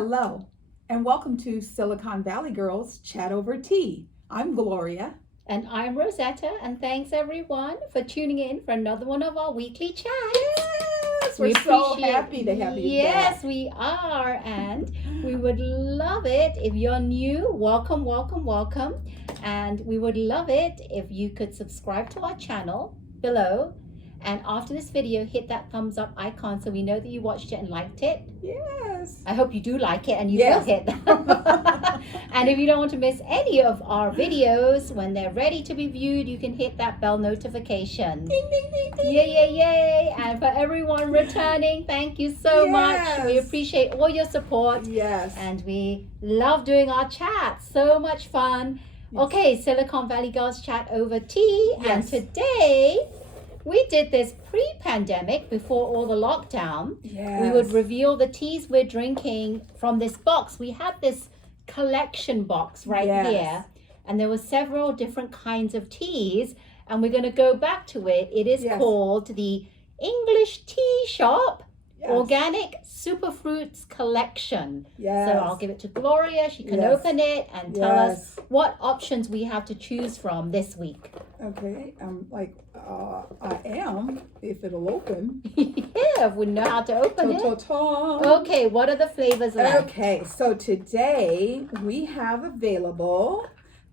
Hello, and welcome to Silicon Valley Girls Chat Over Tea. I'm Gloria. And I'm Rosetta, and thanks everyone for tuning in for another one of our weekly chats. Yes, we're so happy to have you Yes, back. we are, and we would love it if you're new. Welcome, welcome, welcome. And we would love it if you could subscribe to our channel below. And after this video, hit that thumbs up icon so we know that you watched it and liked it. Yes. I hope you do like it and you Yes. will hit that. And if you don't want to miss any of our videos, when they're ready to be viewed, you can hit that bell notification. Ding, ding, ding, ding. Yay, yay, yay. And for everyone returning, thank you so much. We Yes. appreciate all your support. Yes. And we love doing our chats. So much fun. Yes. Okay, Silicon Valley Girls Chat Over Tea. Yes. And today, we did this pre-pandemic before all the lockdown. Yes. We would reveal the teas we're drinking from this box. We had this collection box right Yes. here, and there were several different kinds of teas, and we're going to go back to it. It is Yes. called the English Tea Shop Yes. Organic Superfruits Collection. Yes. So I'll give it to Gloria. She can Yes. open it and tell us Yes. what options we have to choose from this week. Okay. I am, if it'll open. Yeah, we know how to open it. Ta-ta-ta. Okay, what are the flavors left? Okay, so today we have available,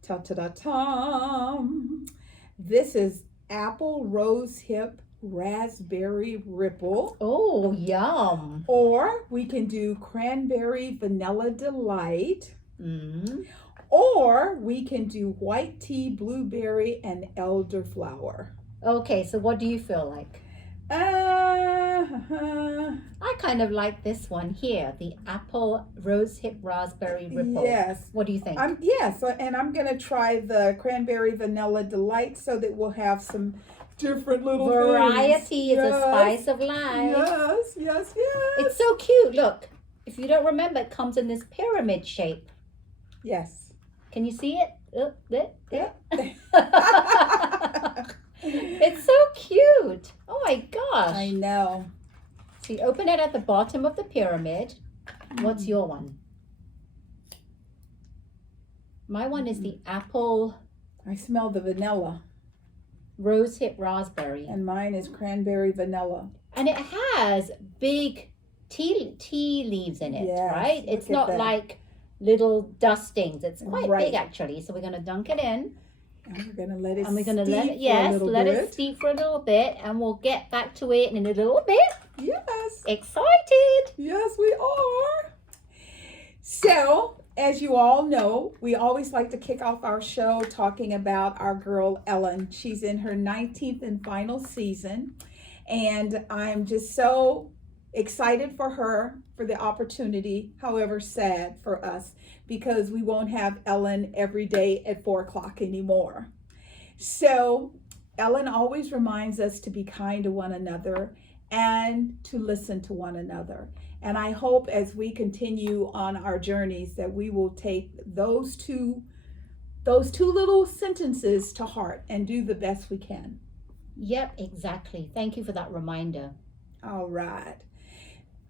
ta-ta-ta-ta, this is apple rose hip raspberry ripple, Oh, yum. or we can do cranberry vanilla delight, Mm. or we can do white tea blueberry and elderflower. Okay, so what do you feel like? Uh, I kind of like this one here, the apple rose hip raspberry ripple. yes. What do you think? And I'm gonna try the cranberry vanilla delight so that we'll have some different little Variety things. is a spice of life. Yes, yes, yes. It's so cute. Look, if you don't remember, it comes in this pyramid shape. Yes. Can you see it? Oh, there. Yeah. It's so cute. Oh my gosh. I know. So you open it at the bottom of the pyramid. What's your one? My one is the apple I smell the vanilla, rose hip raspberry. and mine is cranberry vanilla. And it has big tea leaves in it, Yes, right? look It's at not that. like little dustings. It's quite Right. big actually. So we're going to dunk it in. And we're gonna let it And we're going to steep let for it, a yes, little let bit. it steep for a little bit. And we'll get back to it in a little bit. Yes. Excited. Yes, we are. So, as you all know, we always like to kick off our show talking about our girl Ellen. She's in her 19th and final season, and I'm just so excited for her, for the opportunity, however sad for us, because we won't have Ellen every day at 4 o'clock anymore. So, Ellen always reminds us to be kind to one another and to listen to one another. And I hope as we continue on our journeys that we will take those two little sentences to heart and do the best we can. Yep, exactly. Thank you for that reminder. All right.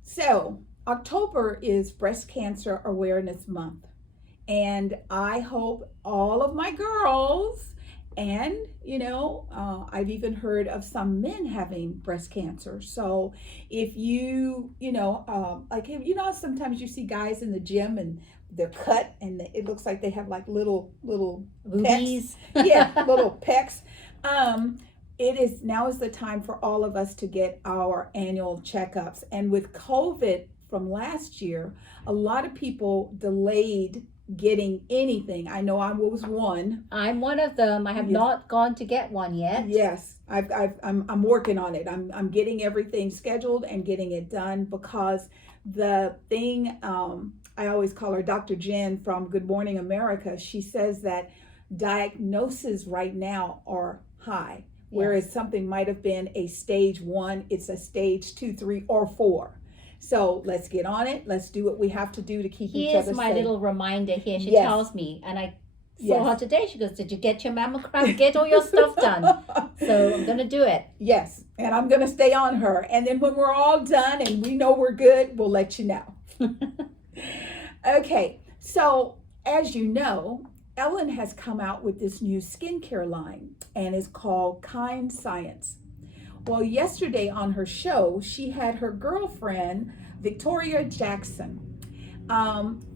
So, October is Breast Cancer Awareness Month. And I hope all of my girls, and I've even heard of some men having breast cancer. So if sometimes you see guys in the gym and they're cut and it looks like they have like little Boobies. pecs. Yeah, little pecs. Now is the time for all of us to get our annual checkups. And with COVID from last year, a lot of people delayed getting anything. I know I was one. I'm one of them. I have Yes. not gone to get one yet. Yes, I'm working on it. I'm getting everything scheduled and getting it done, because the thing, I always call her Dr. Jen from Good Morning America. She says that diagnoses right now are high, whereas something might have been a stage 1, it's a stage 2, 3, or 4. So let's get on it. Let's do what we have to do to keep each other Here's my safe. little reminder here. She Yes. tells me, and I saw Yes. her today. She goes, "Did you get your mammogram? Get all your stuff done." So I'm gonna do it. Yes, and I'm gonna stay on her. And then when we're all done and we know we're good, we'll let you know. Okay, so as you know, Ellen has come out with this new skincare line and is called Kind Science. Well, yesterday on her show, she had her girlfriend, Victoria Jackson.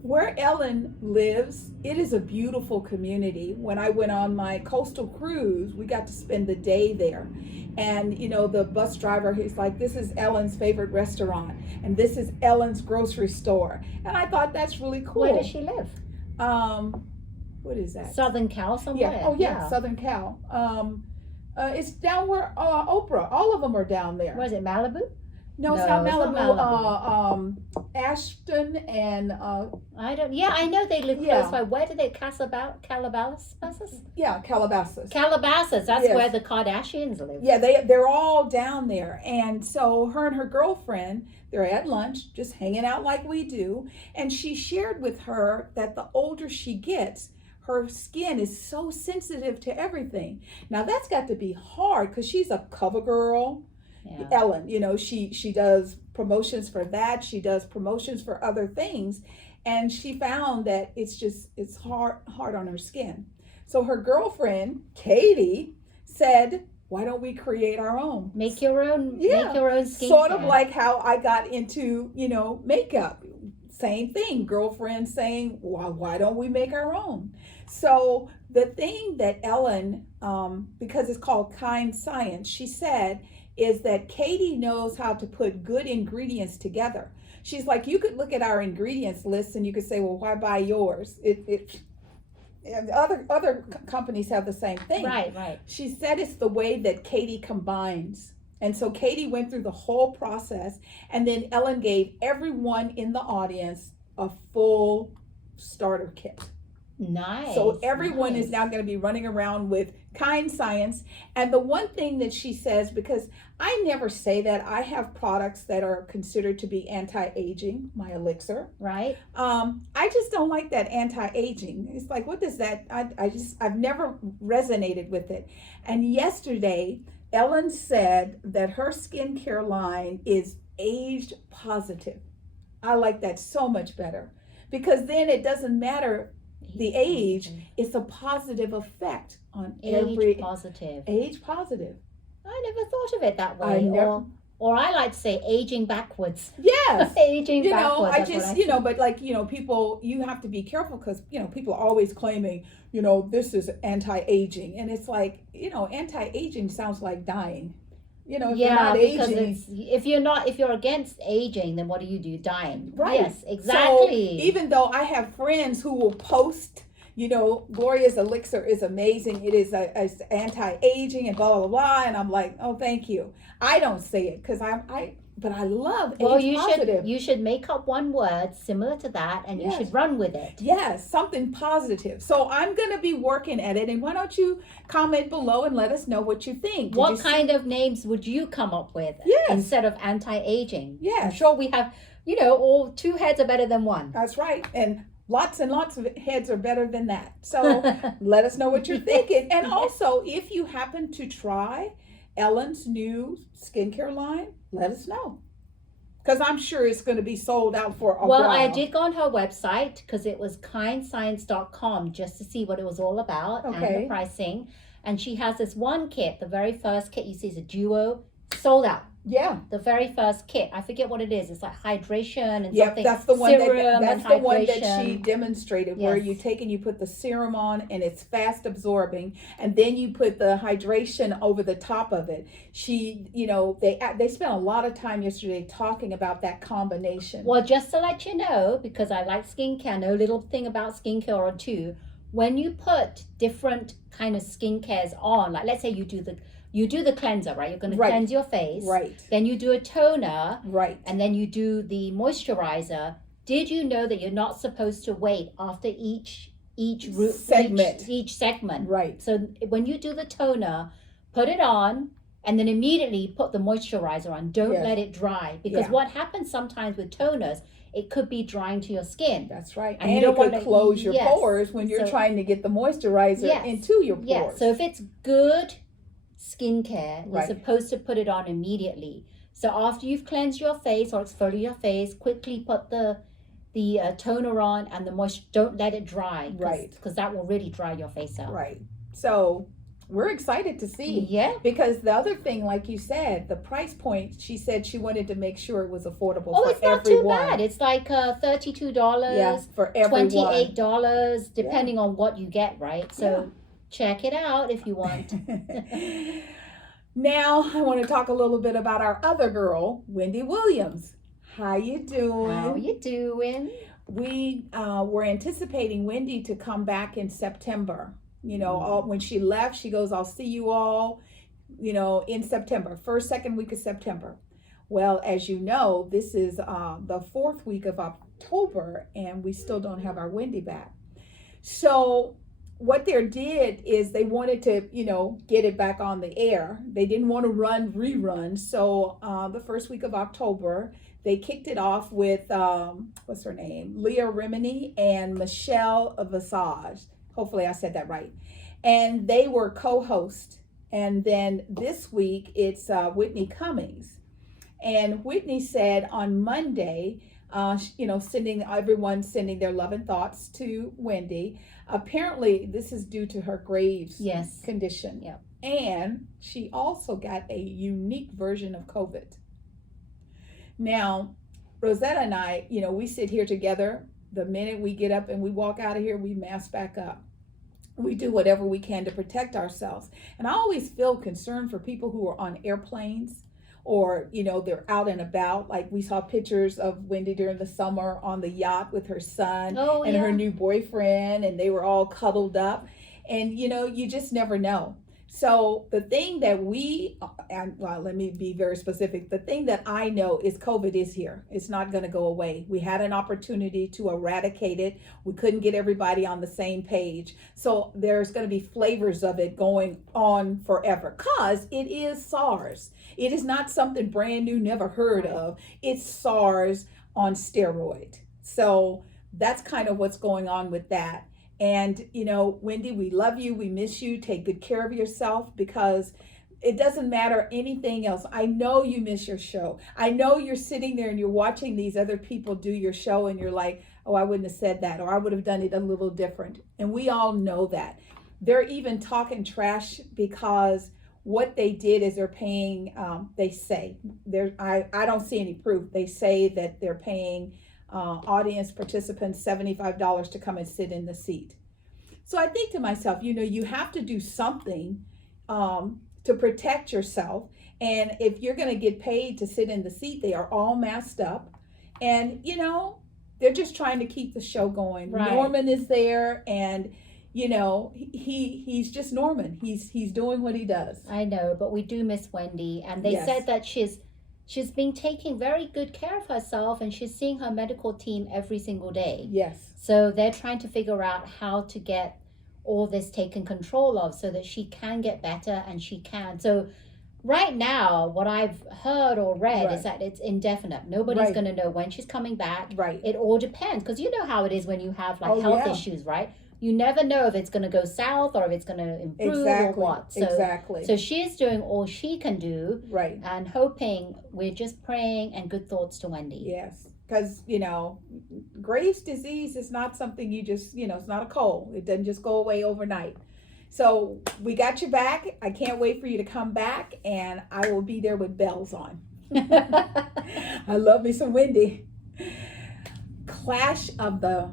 Where Ellen lives, it is a beautiful community. When I went on my coastal cruise, we got to spend the day there. And, you know, the bus driver, he's like, this is Ellen's favorite restaurant, and this is Ellen's grocery store. And I thought that's really cool. Where does she live? What is that? Southern Cal somewhere? Yeah. Oh, yeah, Southern Cal. It's down where Oprah, all of them are down there. Where is it, Malibu? No, it's not Malibu. Ashton and I don't. Yeah, I know they live close by. Where do they? Calabasas? Yeah, Calabasas. Calabasas. That's Yes. where the Kardashians live. Yeah, they're all down there, and so her and her girlfriend, they're at lunch, just hanging out like we do, and she shared with her that the older she gets, her skin is so sensitive to everything. Now that's got to be hard because she's a cover girl. Yeah. Ellen, you know, she does promotions for that. She does promotions for other things, and she found that it's hard on her skin. So her girlfriend Katie said, "Why don't we create our own? Make your own. Yeah. Make your own skincare." Sort of like how I got into, you know, makeup. Same thing. Girlfriend saying, why don't we make our own? So the thing that Ellen, because it's called Kind Science, she said, is that Katie knows how to put good ingredients together. She's like, you could look at our ingredients list and you could say, well, why buy yours? And other companies have the same thing. Right. She said it's the way that Katie combines. And so Katie went through the whole process, and then Ellen gave everyone in the audience a full starter kit. Nice. So everyone is now going to be running around with Kind Science. And the one thing that she says, because I never say that, I have products that are considered to be anti-aging, my elixir. Right. I just don't like that anti-aging. It's like, what does that, I've never resonated with it. And yesterday, Ellen said that her skincare line is aged positive. I like that so much better, because then it doesn't matter the age, it's a positive effect on age positive. Age positive. I never thought of it that way. Or I like to say aging backwards. Yes. Aging backwards. People, you have to be careful because, people are always claiming, this is anti-aging. And it's like, anti-aging sounds like dying. If you're not aging. If you're against aging, then what do? Dying. Right. Yes, exactly. So even though I have friends who will post, Gloria's elixir is amazing. It is a anti-aging and blah, blah, blah. And I'm like, oh, thank you. I don't say it because but I love age positive. You should make up one word similar to that, and you should run with it. Yes, something positive. So I'm going to be working at it. And why don't you comment below and let us know what you think? What kind of names would you come up with instead of anti-aging? Yeah. I'm sure we have, all two heads are better than one. That's right. And lots of heads are better than that. So let us know what you're thinking. And also, if you happen to try Ellen's new skincare line, let us know, because I'm sure it's going to be sold out for a while. Well, I did go on her website because it was kindscience.com just to see what it was all about and the pricing. And she has this one kit, the very first kit you see is a duo, sold out. Yeah, the very first kit. I forget what it is. It's like hydration and something. That's the one serum that's the one that she demonstrated, where you take and you put the serum on and it's fast absorbing, and then you put the hydration over the top of it. They spent a lot of time yesterday talking about that combination. Well, just to let you know, because I like skincare, I know a little thing about skincare or two. When you put different kind of skincares on, like let's say you do the cleanser, right? You're going to cleanse your face. Right. Then you do a toner. Right. And then you do the moisturizer. Did you know that you're not supposed to wait after each segment? Right. So when you do the toner, put it on and then immediately put the moisturizer on. Don't let it dry, because what happens sometimes with toners, it could be drying to your skin. That's right. And you don't want to close your pores when you're trying to get the moisturizer into your pores. Yeah. So if it's good skincare, you're supposed to put it on immediately. So after you've cleansed your face or exfoliated your face, quickly put the the toner on and the moisture. Don't let it dry. Right. Because that will really dry your face out. Right. So we're excited to see. Yeah. Because the other thing, like you said, the price point, she said she wanted to make sure it was affordable Oh, for it's not everyone. too bad. It's like $32. Yeah, for everyone. $28, depending on what you get, right? So check it out if you want. Now, I want to talk a little bit about our other girl, Wendy Williams. How you doing? How you doing? We were anticipating Wendy to come back in September. You know, when she left, she goes, I'll see you all, you know, in September, first, second week of September. Well, as you know, this is the fourth week of October, and we still don't have our Wendy back. So what they did is they wanted to, you know, get it back on the air. They didn't want to run reruns. So the first week of October, they kicked it off with, what's her name? Leah Remini and Michelle Visage. Hopefully I said that right. And they were co-hosts. And then this week it's Whitney Cummings. And Whitney said on Monday, you know, sending their love and thoughts to Wendy. Apparently this is due to her Graves condition. Yep. And she also got a unique version of COVID. Now, Rosetta and I, you know, we sit here together. The minute we get up and we walk out of here, we mask back up. We do whatever we can to protect ourselves. And I always feel concerned for people who are on airplanes or, you know, they're out and about. Like we saw pictures of Wendy during the summer on the yacht with her son and her new boyfriend, and they were all cuddled up. And, you know, you just never know. So the thing that let me be very specific. The thing that I know is COVID is here. It's not going to go away. We had an opportunity to eradicate it. We couldn't get everybody on the same page. So there's going to be flavors of it going on forever because it is SARS. It is not something brand new, never heard of. It's SARS on steroid. So that's kind of what's going on with that. And, you know, Wendy, we love you. We miss you. Take good care of yourself because it doesn't matter anything else. I know you miss your show. I know you're sitting there and you're watching these other people do your show and you're like, oh, I wouldn't have said that, or I would have done it a little different. And we all know that. They're even talking trash because what they did is they're paying, they say, I don't see any proof. They say that they're paying audience participants $75 to come and sit in the seat. So I think to myself, you know, you have to do something to protect yourself. And if you're going to get paid to sit in the seat, they are all masked up. And, you know, they're just trying to keep the show going. Right. Norman is there, and, you know, he's just Norman. He's doing what he does. I know, but we do miss Wendy. And they said that she's been taking very good care of herself, and she's seeing her medical team every single day. Yes. So they're trying to figure out how to get all this taken control of so that she can get better and she can. So right now, what I've heard or read is that it's indefinite. Nobody's going to know when she's coming back. Right. It all depends, because you know how it is when you have like health issues, right? You never know if it's going to go south or if it's going to improve or what. So, So she's doing all she can do. Right. And hoping, we're just praying and good thoughts to Wendy. Yes. Because, you know, Graves' disease is not something you just, you know, it's not a cold. It doesn't just go away overnight. So we got you back. I can't wait for you to come back, and I will be there with bells on. I love me some Wendy. Clash of the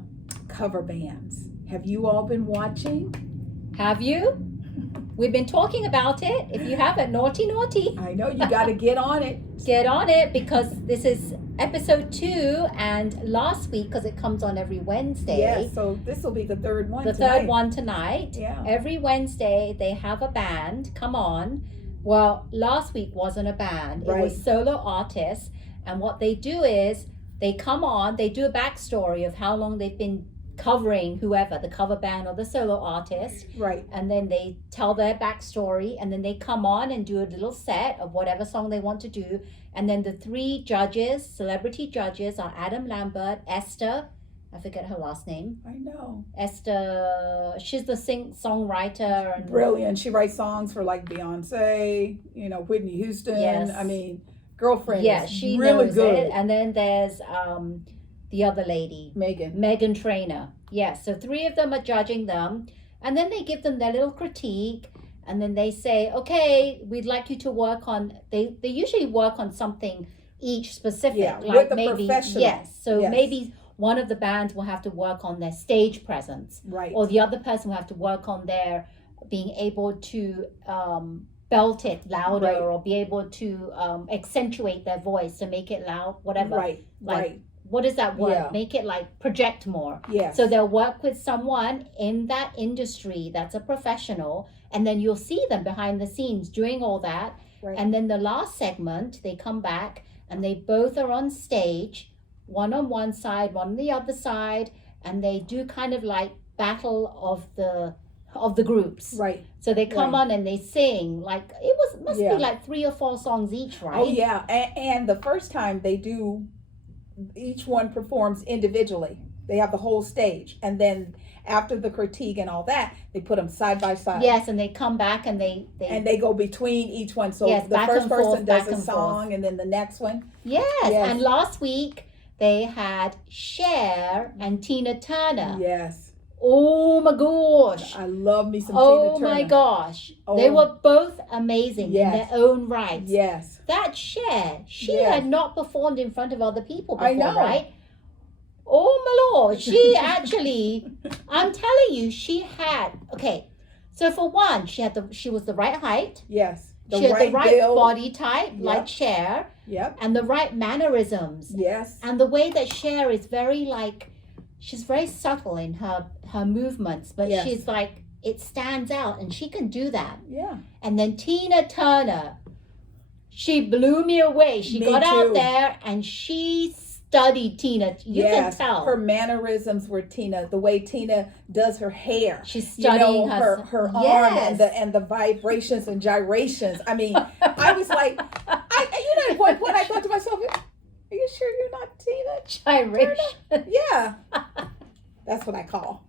cover bands. Have you all been watching? Have you? We've been talking about it. If you haven't, naughty. I know, you got to get on it. Get on it, because this is episode 2, and last week, because it comes on every Wednesday. Yeah, so this will be the third one tonight. Third one tonight. Yeah. Every Wednesday, they have a band come on. Well, last week wasn't a band. It was solo artists. And what they do is they come on, they do a backstory of how long they've been covering whoever, the cover band or the solo artist. Right. And then they tell their backstory, and then they come on and do a little set of whatever song they want to do. And then the 3 judges, celebrity judges, are Adam Lambert, Esther, I forget her last name. I know. Esther, she's the songwriter. And brilliant. She writes songs for like Beyonce, you know, Whitney Houston. Yes. I mean, girlfriend. Yeah, is she really knows good. it. And then there's the other lady, Megan Trainor. Yes, so 3 of them are judging them, and then they give them their little critique, and then they say, okay, we'd like you to work on, they usually work on something each specific, like with the maybe, professional. yes, so maybe one of the bands will have to work on their stage presence, right, or the other person will have to work on their being able to belt it louder, right, or be able to accentuate their voice to make it loud, whatever, right, like, right. What is that word? Yeah. Make it like project more. Yes. So they'll work with someone in that industry that's a professional, and then you'll see them behind the scenes doing all that. Right. And then the last segment, they come back and they both are on stage, one on one side, one on the other side, and they do kind of like battle of the groups. Right. So they come on and they sing, like must be like 3 or 4 songs each, right? Oh yeah, and the first time they do, each one performs individually. They have the whole stage, and then after the critique and all that, they put them side by side. Yes, and they come back and they go between each one. So yes, the first person does a song, forth. and then the next one. Yes. And last week they had Cher and Tina Turner. Yes. Oh my gosh. I love me some Tina Turner. Oh my gosh. They were both amazing in their own right. Yes. That Cher, she had not performed in front of other people before, I know. right? Oh my Lord. She actually, I'm telling you, she had, okay. So for one, she was the right height. Yes. She had the right build. Body type, like Cher. Yep. And the right mannerisms. Yes. And the way that Cher is very like, she's very subtle in her movements, but she's like, it stands out, and she can do that. Yeah. And then Tina Turner, she blew me away. She got out there and she studied Tina. You can tell. Her mannerisms were Tina. The way Tina does her hair. She's studying her arm and the vibrations and gyrations. I mean, I was like, at one point I thought to myself, are you sure you're not Tina? Gyration. Yeah. That's what I call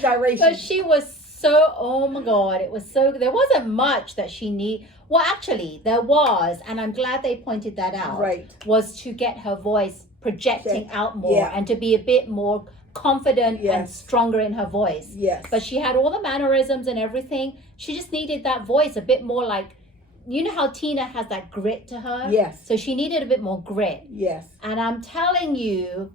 gyration. But she was so, oh my God, it was so, there wasn't much that she need. Well, actually, there was, and I'm glad they pointed that out. Right. Was to get her voice projecting out more and to be a bit more confident and stronger in her voice. Yes. But she had all the mannerisms and everything. She just needed that voice a bit more like, you know how Tina has that grit to her? Yes. So she needed a bit more grit. Yes. And I'm telling you,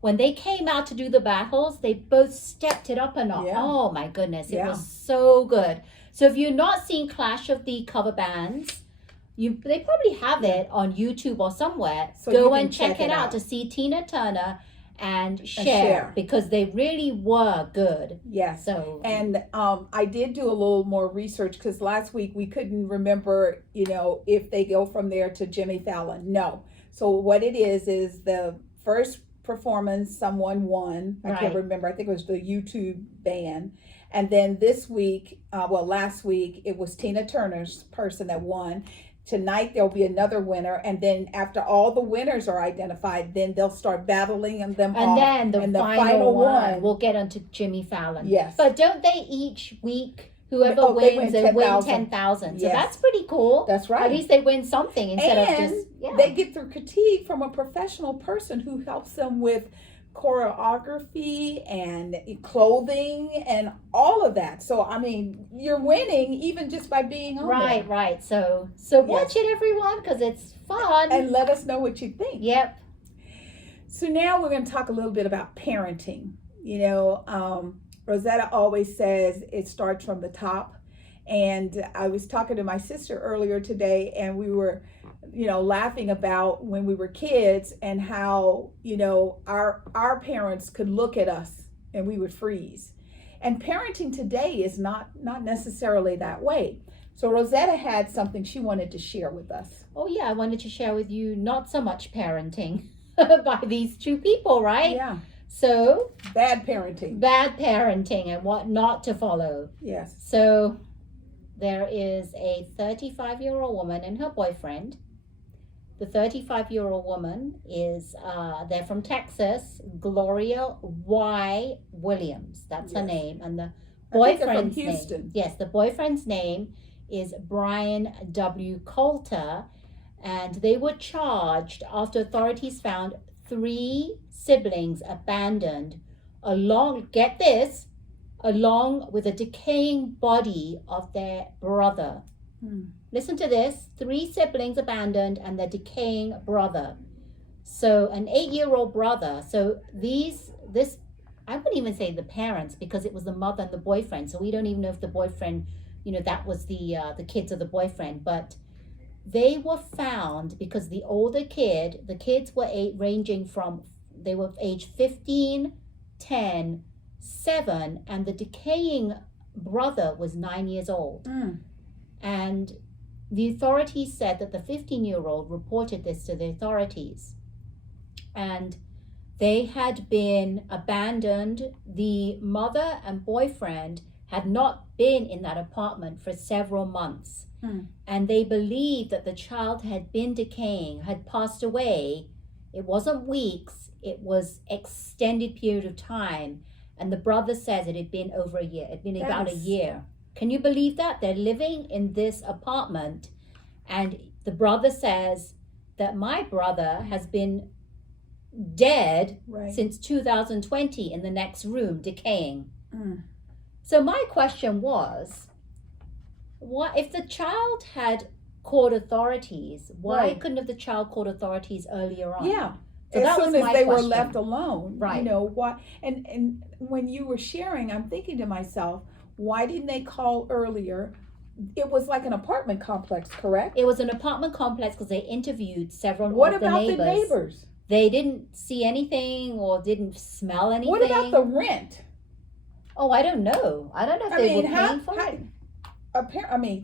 when they came out to do the battles, they both stepped it up a notch. Yeah. Oh my goodness, it was so good. So if you've not seen Clash of the Cover Bands, they probably have it on YouTube or somewhere. So go and check it out to see Tina Turner and Cher, because they really were good. Yes. So and I did do a little more research, because last week we couldn't remember, if they go from there to Jimmy Fallon. No. So what it is the first performance, someone won. I can't remember. I think it was the YouTube band. And then this week, last week, it was Tina Turner's person that won. Tonight there'll be another winner, and then after all the winners are identified, then they'll start battling them and off. Then the final one will get onto Jimmy Fallon. Yes. But don't they each week, whoever wins, they win 10,000. So that's pretty cool. That's right. At least they win something instead of just they get the critique from a professional person who helps them with choreography and clothing and all of that. So I mean, you're winning even just by being on there. Right. So watch it, everyone, because it's fun. And let us know what you think. Yep. So now we're going to talk a little bit about parenting. Rosetta always says it starts from the top. And I was talking to my sister earlier today, and we were, laughing about when we were kids and how, our parents could look at us and we would freeze. And parenting today is not necessarily that way. So Rosetta had something she wanted to share with us. Oh yeah, I wanted to share with you not so much parenting by these 2 people, right? Yeah. So bad parenting and what not to follow. Yes. So there is a 35-year-old woman and her boyfriend. The 35-year-old woman is, they're from Texas, Gloria Y. Williams. That's her name. And the boyfriend's from Houston. name. Yes, the boyfriend's name is Brian W. Coulter. And they were charged after authorities found 3 siblings abandoned along, get this, along with the decaying body of their brother. Listen to this, 3 siblings abandoned and their decaying brother. So an 8-year-old brother. So this, I wouldn't even say the parents, because it was the mother and the boyfriend. So we don't even know if the boyfriend, that was the kids of the boyfriend. But they were found because the older kid, the kids were ranging from, they were age 15, 10, 7, and the decaying brother was 9 years old. And the authorities said that the 15-year-old reported this to the authorities. And they had been abandoned. The mother and boyfriend had not been in that apartment for several months. And they believed that the child had been decaying, had passed away. It wasn't weeks, it was extended period of time. And the brother says it had been over a year. It had been about a year. Can you believe that? They're living in this apartment. And the brother says that my brother has been dead since 2020 in the next room, decaying. So my question was, what if the child had called authorities? Why couldn't have the child called authorities earlier on? Yeah. So as that soon was as my they question. were left alone, Right. Why? And when you were sharing, I'm thinking to myself, why didn't they call earlier? It was like an apartment complex, correct? It was an apartment complex because they interviewed several What of the about neighbors. the neighbors? They didn't see anything or didn't smell anything. What about the rent? Oh, I don't know. I don't know if they were paying for it.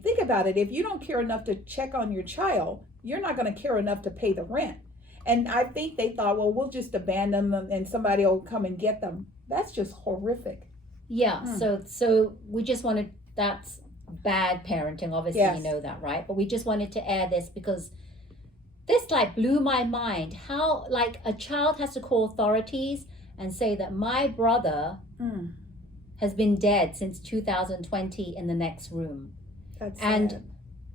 Think about it. If you don't care enough to check on your child, you're not going to care enough to pay the rent. And I think they thought, well, we'll just abandon them and somebody will come and get them. That's just horrific. Yeah. So we just wanted, that's bad parenting. Obviously, Yes. you know that, right? But we just wanted to air this because this blew my mind. How a child has to call authorities and say that my brother has been dead since 2020 in the next room. That's and sad.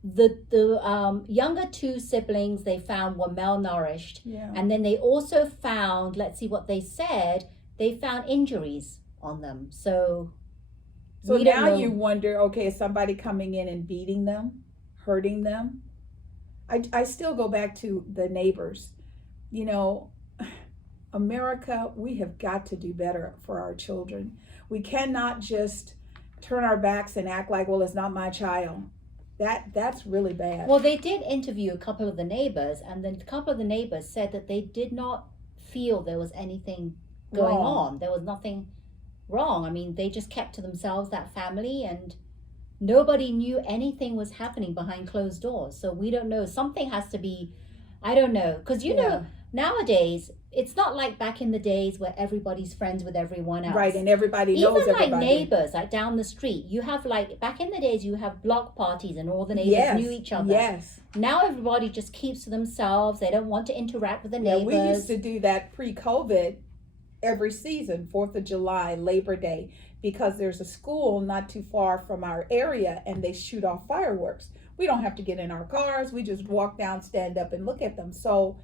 The younger 2 siblings they found were malnourished. Yeah. And then they also found, let's see what they said, they found injuries on them. So we don't now know. you wonder, okay, is somebody coming in and beating them, hurting them? I still go back to the neighbors. America, we have got to do better for our children. We cannot just turn our backs and act like, well, it's not my child. That's really bad. Well, they did interview a couple of the neighbors, and then a couple of the neighbors said that they did not feel there was anything going on. There was nothing wrong. I mean, they just kept to themselves, that family, and nobody knew anything was happening behind closed doors. So we don't know. Something has to be, I don't know. Because, know, nowadays, it's not like back in the days where everybody's friends with everyone else. Right, and everybody knows everybody. Even neighbors, down the street. You have back in the days, you have block parties and all the neighbors knew each other. Yes. Now everybody just keeps to themselves. They don't want to interact with the neighbors. Yeah, we used to do that pre-COVID every season, 4th of July, Labor Day, because there's a school not too far from our area and they shoot off fireworks. We don't have to get in our cars. We just walk down, stand up and look at them. So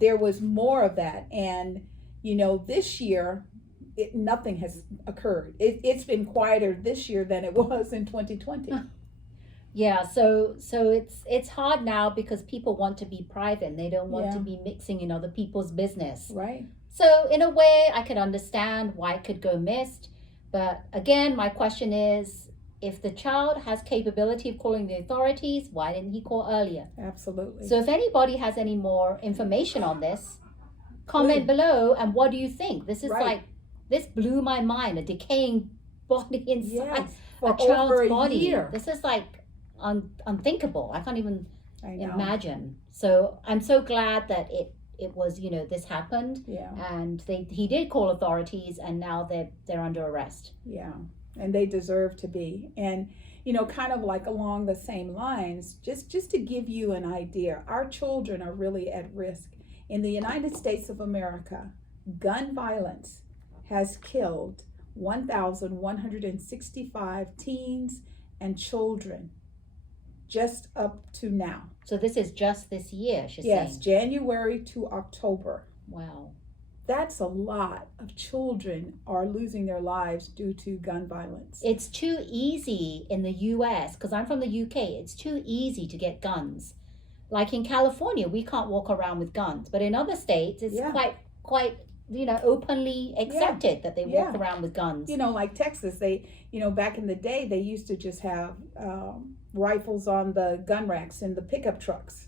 there was more of that. And, this year, nothing has occurred. It's been quieter this year than it was in 2020. Yeah, so it's hard now because people want to be private and they don't want to be mixing in other people's business. Right. So in a way, I could understand why it could go missed. But again, my question is, if the child has capability of calling the authorities, why didn't he call earlier? Absolutely. So if anybody has any more information on this, comment below. And what do you think? This is this blew my mind. A decaying body inside a child's body. Year. This is unthinkable. I can't even imagine. So I'm so glad that it was, this happened. Yeah. And he did call authorities, and now they're under arrest. Yeah. And they deserve to be. And, kind of along the same lines, just to give you an idea, our children are really at risk. In the United States of America, gun violence has killed 1,165 teens and children just up to now. So this is just this year, she's Yes, saying. January to October. Wow. that's a lot of children are losing their lives due to gun violence. It's too easy in the US, because I'm from the UK, it's too easy to get guns. Like in California, we can't walk around with guns, but in other states, it's quite openly accepted that they walk around with guns. Like Texas, they, back in the day, they used to just have rifles on the gun racks in the pickup trucks,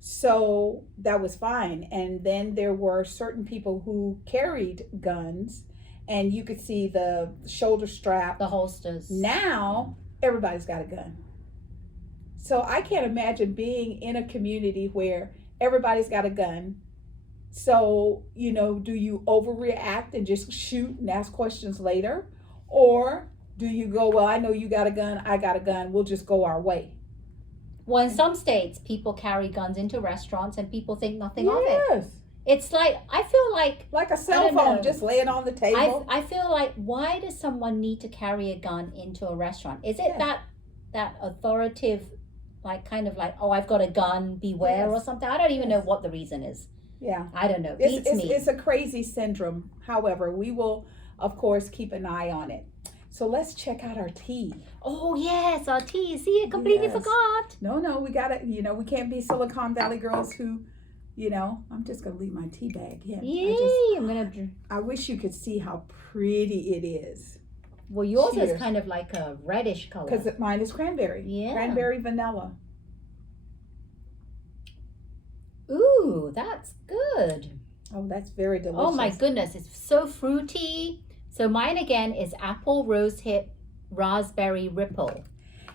So that was fine. And then there were certain people who carried guns, and you could see the shoulder strap, the holsters. Now, everybody's got a gun. So I can't imagine being in a community where everybody's got a gun. So, do you overreact and just shoot and ask questions later? Or do you go, well, I know you got a gun, I got a gun, we'll just go our way? Well, in some states, people carry guns into restaurants and people think nothing of it. Yes. It's I feel like a cell phone, just lay it on the table. I feel like, why does someone need to carry a gun into a restaurant? Is it that authoritative, oh, I've got a gun, beware, or something? I don't even know what the reason is. Yeah. I don't know. It's a crazy syndrome. However, we will, of course, keep an eye on it. So let's check out our tea. Oh, yes, our tea. See, I completely forgot. No, we got to, we can't be Silicon Valley girls who, I'm just going to leave my tea bag here. Yay, I wish you could see how pretty it is. Well, yours is kind of like a reddish color. Because mine is cranberry. Yeah. Cranberry vanilla. Ooh, that's good. Oh, that's very delicious. Oh, my goodness. It's so fruity. So mine, again, is apple, rosehip, raspberry ripple.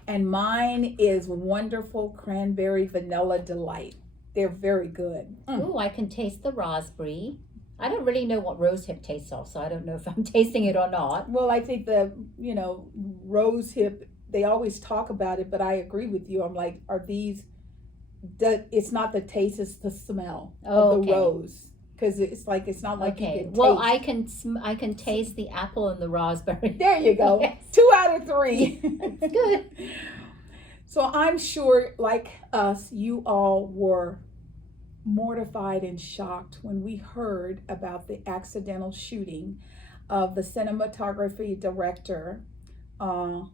And mine is wonderful cranberry vanilla delight. They're very good. Ooh, I can taste the raspberry. I don't really know what rosehip tastes of, so I don't know if I'm tasting it or not. Well, I think the, rosehip, they always talk about it, but I agree with you. I'm like, are these... it's not the taste, it's the smell of the rose, because it's not like you can taste. Well, I can taste the apple and the raspberry. There you go. Yes. 2 out of 3. It's good. So I'm sure, like us, you all were mortified and shocked when we heard about the accidental shooting of the cinematography director on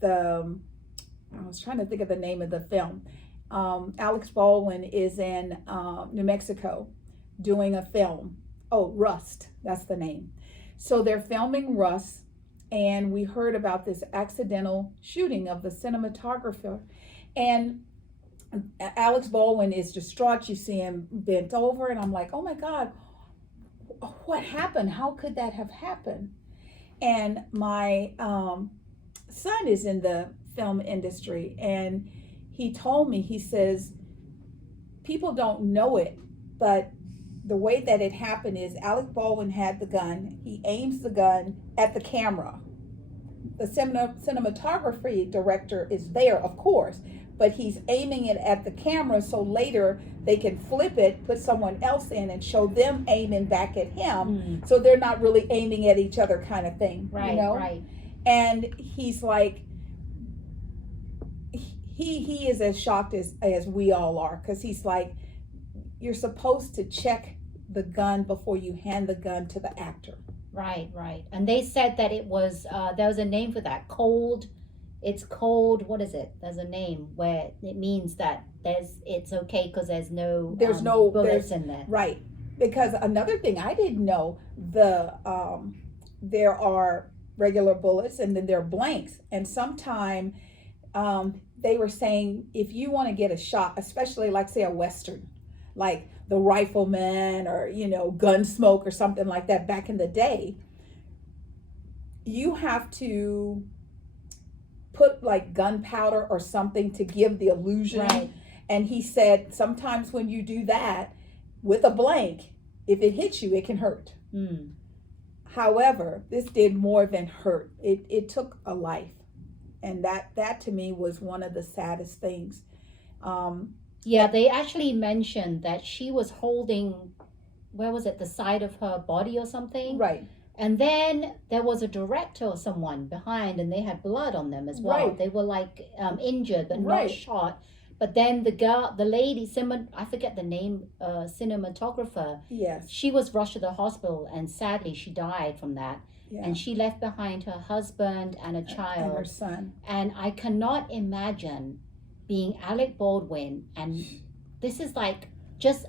the, I was trying to think of the name of the film. Alec Baldwin is in New Mexico doing a film. Oh, Rust, that's the name. So they're filming Rust, and we heard about this accidental shooting of the cinematographer. And Alec Baldwin is distraught. You see him bent over, and I'm like, oh my God, what happened? How could that have happened? And my son is in the film industry, and he told me, he says, people don't know it, but the way that it happened is Alec Baldwin had the gun. He aims the gun at the camera. The cinematography director is there, of course, but he's aiming it at the camera so later they can flip it, put someone else in, and show them aiming back at him. So they're not really aiming at each other kind of thing, Right. And he's like, he is as shocked as we all are, because he's like, you're supposed to check the gun before you hand the gun to the actor. Right. And they said that it was, there was a name for that, cold. It's cold, what is it? There's a name where it means that it's okay because there's no bullets in there. Right. Because another thing I didn't know, there are regular bullets and then there are blanks. And sometime they were saying, if you want to get a shot, especially like say a Western, like The Rifleman or, Gunsmoke or something like that back in the day, you have to put like gunpowder or something to give the illusion. Right. And he said, sometimes when you do that with a blank, if it hits you, it can hurt. However, this did more than hurt. It took a life. And that to me was one of the saddest things. Yeah, they actually mentioned that she was holding, where was it, the side of her body or something? Right. And then there was a director or someone behind, and they had blood on them as well. Right. They were like injured, but not shot. But then the lady, I forget the name, cinematographer, Yes. she was rushed to the hospital, and sadly she died from that. Yeah. And she left behind her husband and a child. And her son. And I cannot imagine being Alec Baldwin, and this is like just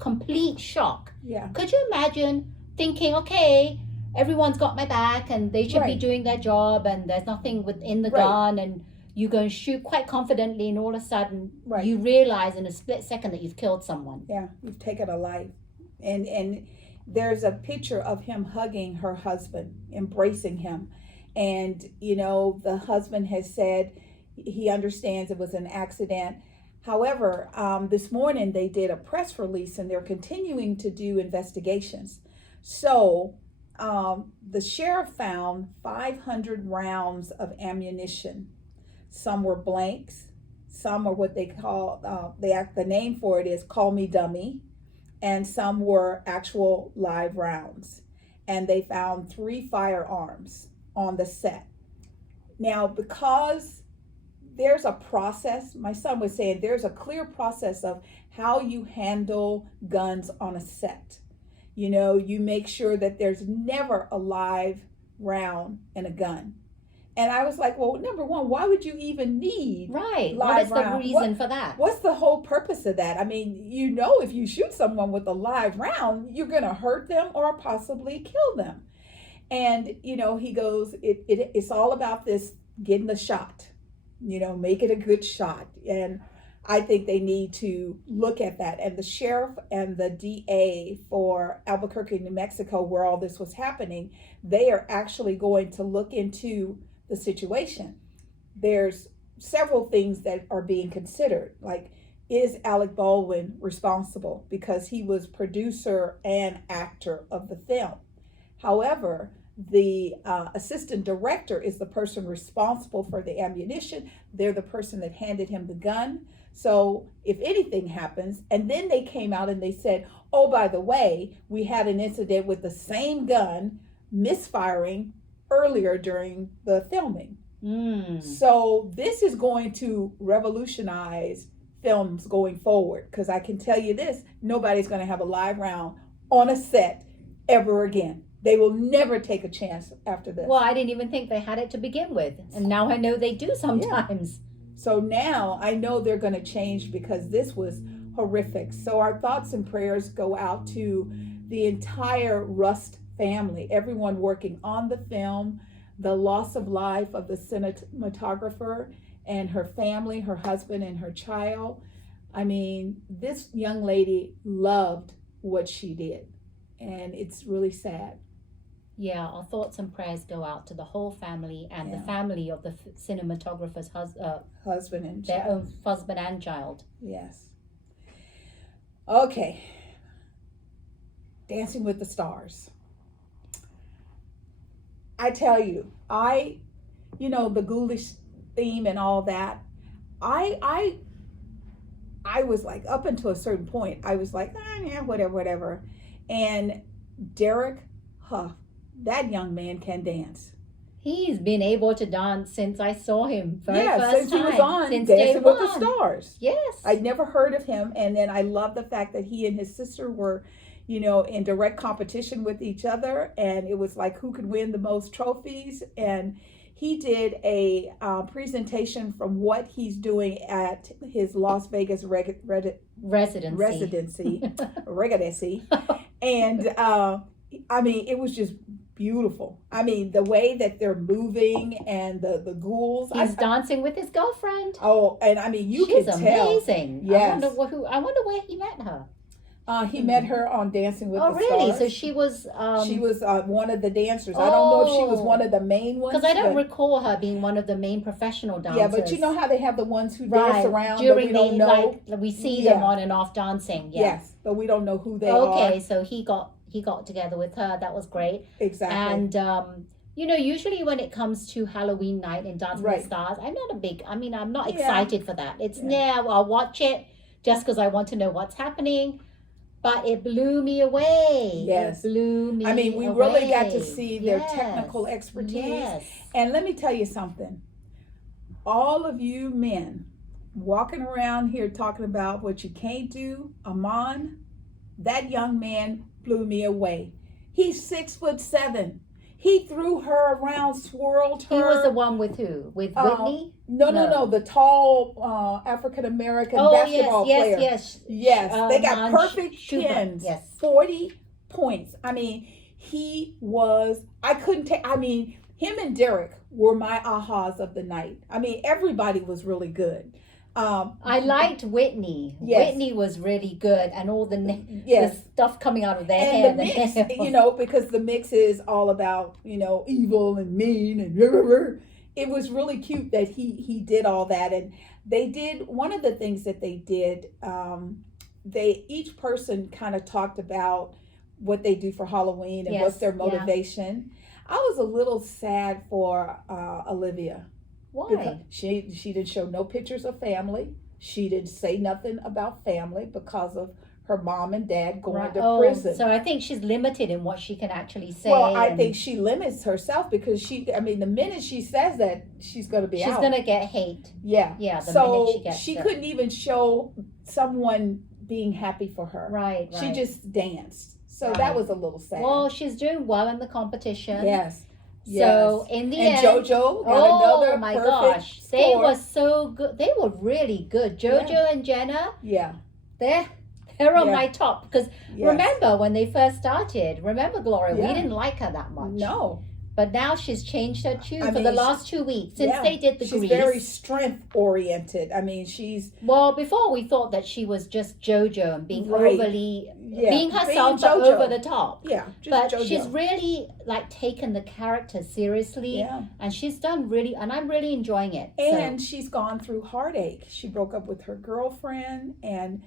complete shock. Yeah. Could you imagine thinking, okay, everyone's got my back and they should be doing their job and there's nothing within the gun, and you go and shoot quite confidently, and all of a sudden you realize in a split second that you've killed someone. Yeah, you've taken a life. And there's a picture of him hugging her husband, embracing him. And, you know, the husband has said he understands it was an accident. However, this morning they did a press release and they're continuing to do investigations. So the sheriff found 500 rounds of ammunition. Some were blanks. Some are what they call, the name for it is Call Me Dummy. And some were actual live rounds. And they found 3 firearms on the set. Now, because there's a process, my son was saying there's a clear process of how you handle guns on a set. You know, you make sure that there's never a live round in a gun. And I was like, well, number one, why would you even need live what is round? The reason for that? What's the whole purpose of that? I mean, you know, if you shoot someone with a live round, you're going to hurt them or possibly kill them. And, you know, he goes, it's all about this getting the shot, you know, make it a good shot. And I think they need to look at that. And the sheriff and the DA for Albuquerque, New Mexico, where all this was happening, they are actually going to look into the situation. There's several things that are being considered, like, is Alec Baldwin responsible because he was producer and actor of the film? However, the assistant director is the person responsible for the ammunition. They're the person that handed him the gun. So if anything happens, and then they came out and they said, oh, by the way, we had an incident with the same gun misfiring earlier during the filming. So this is going to revolutionize films going forward, because I can tell you this, nobody's going to have a live round on a set ever again. They will never take a chance after this. Well, I didn't even think they had it to begin with, and now I know they do sometimes. So now I know they're going to change, because this was horrific. So our thoughts and prayers go out to the entire Rust family, everyone working on the film, the loss of life of the cinematographer and her family, her husband and her child. I mean, this young lady loved what she did, and it's really sad. Yeah, our thoughts and prayers go out to the whole family and the family of the cinematographer's husband and their child. own husband and child. Yes. Okay. Dancing with the Stars. I tell you, the ghoulish theme and all that, I was like, up until a certain point, I was like, yeah, whatever. And Derek Huff, that young man can dance. He's been able to dance since I saw him first since time. He was on since Dancing with the Stars. Yes. I'd never heard of him. And then I love the fact that he and his sister were, in direct competition with each other. And it was like, who could win the most trophies? And he did a presentation from what he's doing at his Las Vegas residency. And I mean, it was just beautiful. I mean, the way that they're moving and the ghouls. He's dancing with his girlfriend. Oh, and I mean, She's can tell. Amazing. Yes. I wonder where he met her. He met her on Dancing with the Stars. Oh, really? So she was... she was one of the dancers. I don't know if she was one of the main ones. Because I don't recall her being one of the main professional dancers. Yeah, but you know how they have the ones who dance around, during but we don't know? Like, we see them on and off dancing. Yeah. Yes, but we don't know who they are. Okay, so he got together with her. That was great. Exactly. And... usually when it comes to Halloween night and Dancing with the Stars, I'm not excited for that. It's, I'll watch it just because I want to know what's happening. But it blew me away. Yes. It blew me away. I mean, we really got to see their technical expertise. Yes. And let me tell you something. All of you men, walking around here talking about what you can't do. Amon, that young man blew me away. He's 6'7". He threw her around, swirled her. He was the one with who? With Whitney? No. The tall African American basketball player. Yes. They got perfect pins. Yes. 40 points. I mean, he was. I couldn't take. I mean, him and Derek were my ahas of the night. I mean, everybody was really good. I liked Whitney. Yes. Whitney was really good, and all the stuff coming out of their and hair. The mix, because the mix is all about, evil and mean and blah, blah, blah. It was really cute that he did all that. And they did, one of the things that they did, each person kind of talked about what they do for Halloween and what's their motivation. I was a little sad for Olivia. Why? Because she didn't show no pictures of family. She didn't say nothing about family because of her mom and dad going to prison. So I think she's limited in what she can actually say. Well, I think she limits herself because the minute she says that, she's going to be out. She's going to get hate. Yeah. Yeah, so she couldn't even show someone being happy for her. Right. She just danced. So that was a little sad. Well, she's doing well in the competition. Yes. So in the end, JoJo got another my perfect gosh, score. they were so good. They were really good. JoJo and Jenna. Yeah. They're on my top because remember when they first started. Remember Gloria? We didn't like her that much. No. But now she's changed her tune for the last 2 weeks since they did the Grease. She's very strength oriented. I mean, well, before we thought that she was just JoJo and being overly being herself but over the top. Yeah, but JoJo. She's really taken the character seriously, and she's done really, and I'm really enjoying it. And she's gone through heartache. She broke up with her girlfriend, and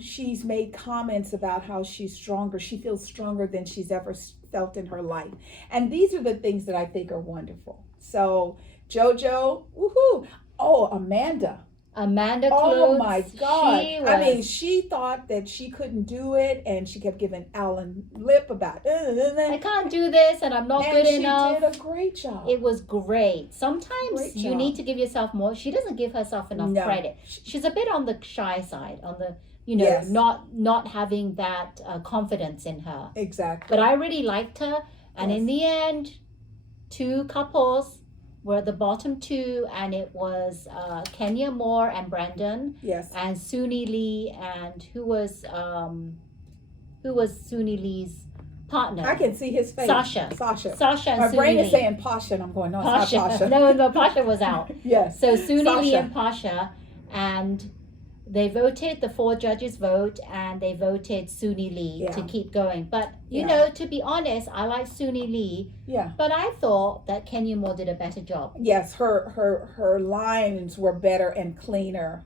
she's made comments about how she's stronger. She feels stronger than she's ever felt in her life. And these are the things that I think are wonderful. So JoJo, woohoo. Oh, Amanda Klutz, oh my God. She thought that she couldn't do it, and she kept giving Alan lip about I can't do this and I'm not good enough. She did a great job. It was great. Sometimes you need to give yourself more. She doesn't give herself enough credit. She's a bit on the shy side, on the not having that confidence in her. Exactly. But I really liked her, and in the end, 2 couples were at the bottom 2, and it was Kenya Moore and Brandon. Yes. And Suni Lee, and who was Suni Lee's partner? I can see his face. Sasha and My Suni brain Lee. is saying Pasha, and I'm going, no, it's not Pasha. No, Pasha was out. Yes. So Suni Sasha. Lee and Pasha, and they voted, the 4 judges vote, and they voted Suni Lee to keep going. But, you know, to be honest, I like Suni Lee. Yeah. But I thought that Kenya Moore did a better job. Yes, her lines were better and cleaner.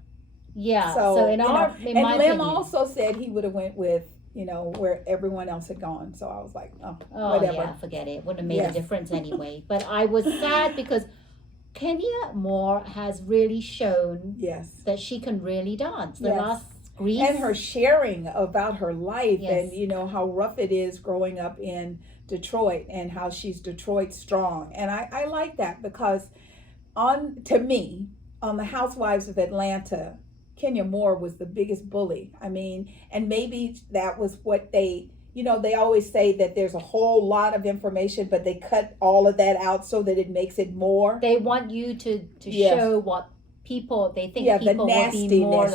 Yeah. So in my Lim opinion, also said he would have went with, where everyone else had gone. So I was like, whatever. Yeah, forget it. Wouldn't have made a difference anyway. But I was sad because Kenya Moore has really shown that she can really dance. The last Grease. And her sharing about her life and, how rough it is growing up in Detroit and how she's Detroit strong. And I like that because to me, on the Housewives of Atlanta, Kenya Moore was the biggest bully. I mean, and maybe that was what they always say that there's a whole lot of information, but they cut all of that out so that it makes it more. They want you to show what they think people will be more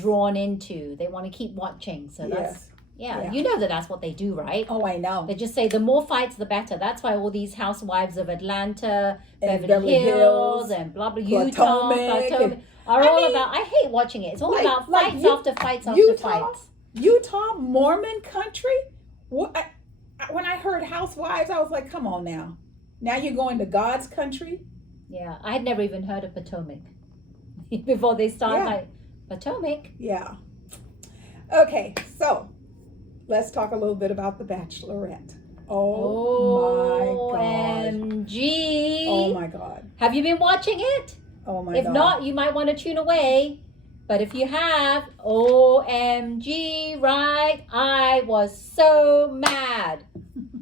drawn into. They want to keep watching. So that's, you know that's what they do, right? Oh, I know. They just say the more fights, the better. That's why all these Housewives of Atlanta, Beverly Hills, and blah, blah, Utah, Potomac are all about, I hate watching it. It's all about fights after fights after fights. Utah Mormon country? When I heard Housewives, I was like, come on now. Now you're going to God's country? Yeah, I had never even heard of Potomac. Before they started, Potomac? Yeah. Okay, so let's talk a little bit about The Bachelorette. Oh my God. OMG. Oh my God. Have you been watching it? Oh my God. If not, you might want to tune away. But if you have, OMG, right? I was so mad.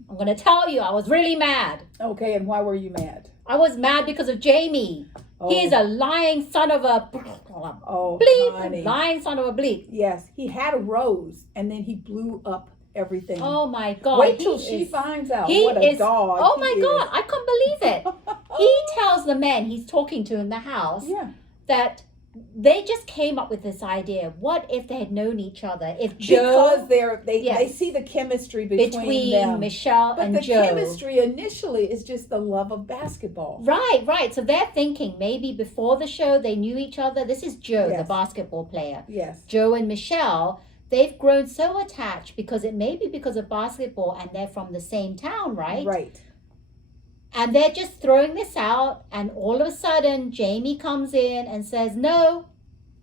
I'm going to tell you, I was really mad. Okay, and why were you mad? I was mad because of Jamie. Oh. He's a lying son of a bleep. Honey. Lying son of a bleep. Yes, he had a rose, and then he blew up everything. Oh my God. Wait till she finds out what a dog. Oh my God, I couldn't believe it. He tells the men he's talking to in the house that they just came up with this idea. What if they had known each other? If Joe, because they see the chemistry between them. Michelle and Joe. But the chemistry initially is just the love of basketball. Right. So they're thinking maybe before the show they knew each other. This is Joe, the basketball player. Yes. Joe and Michelle, they've grown so attached because it may be because of basketball and they're from the same town, right? Right. And they're just throwing this out, and all of a sudden, Jamie comes in and says, no,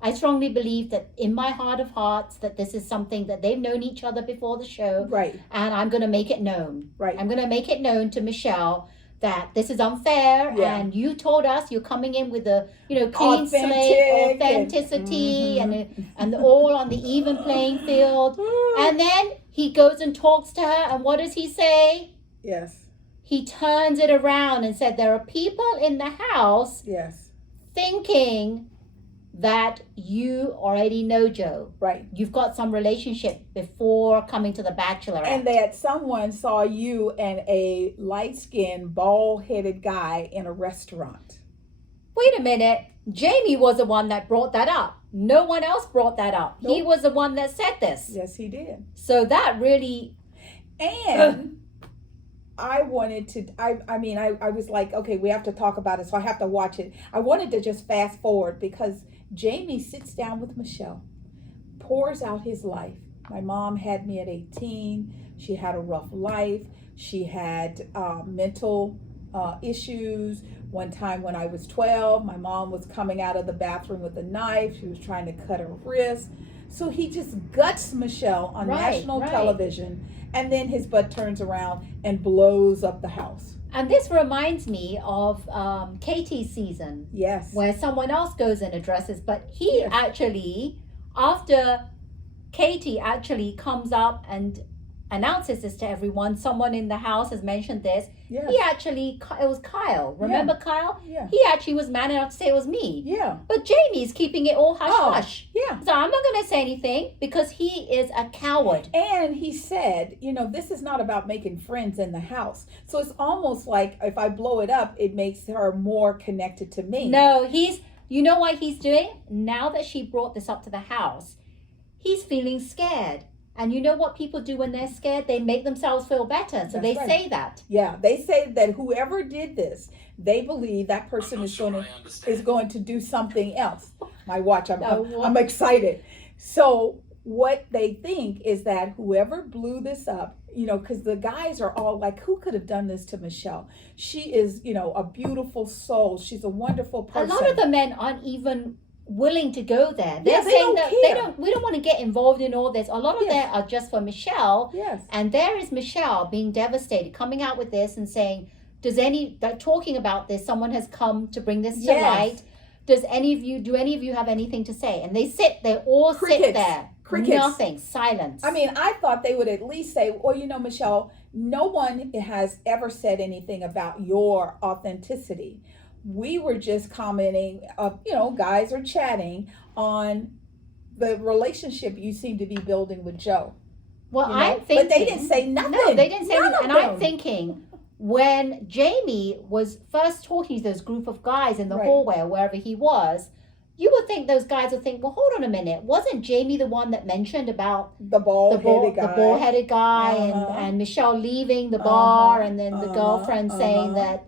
I strongly believe that in my heart of hearts that this is something that they've known each other before the show. Right. And I'm going to make it known. Right. I'm going to make it known to Michelle that this is unfair, and you told us you're coming in with a clean slate, authenticity, and all on the even playing field. And then he goes and talks to her, and what does he say? Yes. He turns it around and said, there are people in the house thinking that you already know Joe. Right. You've got some relationship before coming to the Bachelorette. And that someone saw you and a light-skinned, bald-headed guy in a restaurant. Wait a minute. Jamie was the one that brought that up. No one else brought that up. Nope. He was the one that said this. Yes, he did. So that really... And... I wanted to, I was like, okay, we have to talk about it, so I have to watch it. I wanted to just fast forward because Jamie sits down with Michelle, pours out his life. My mom had me at 18. She had a rough life. She had mental issues. One time when I was 12, my mom was coming out of the bathroom with a knife. She was trying to cut her wrist. So he just guts Michelle on national television, and then his butt turns around and blows up the house. And this reminds me of Katie's season. Yes. Where someone else goes and addresses, but he actually, after Katie actually comes up and announces this to everyone, someone in the house has mentioned this. Yes. He actually, it was Kyle. Remember Kyle? Yeah. He actually was man enough to say it was me. Yeah. But Jamie's keeping it all hush-hush. Yeah. So I'm not going to say anything because he is a coward. And he said, this is not about making friends in the house. So it's almost like if I blow it up, it makes her more connected to me. No, you know what he's doing? Now that she brought this up to the house, he's feeling scared. And you know what people do when they're scared? They make themselves feel better. So they say that. Yeah, they say that whoever did this, they believe that person is going to do something else. My watch, I'm excited. So what they think is that whoever blew this up, because the guys are all like, who could have done this to Michelle? She is, a beautiful soul. She's a wonderful person. A lot of the men aren't even willing to go there. They're saying that we don't want to get involved in all this. A lot of them are just for Michelle. Yes. And there is Michelle being devastated, coming out with this and saying, talking about this, someone has come to bring this to light. Do any of you have anything to say? And they sit there. Crickets. Nothing. Silence. I mean, I thought they would at least say, well, Michelle, no one has ever said anything about your authenticity. We were just commenting, guys are chatting on the relationship you seem to be building with Joe. Well, I'm thinking... But they didn't say nothing. No, they didn't say anything. And I'm thinking, when Jamie was first talking to those group of guys in the hallway or wherever he was, you would think those guys would think, well, hold on a minute. Wasn't Jamie the one that mentioned about the bald-headed guy and Michelle leaving the bar and then the girlfriend saying that...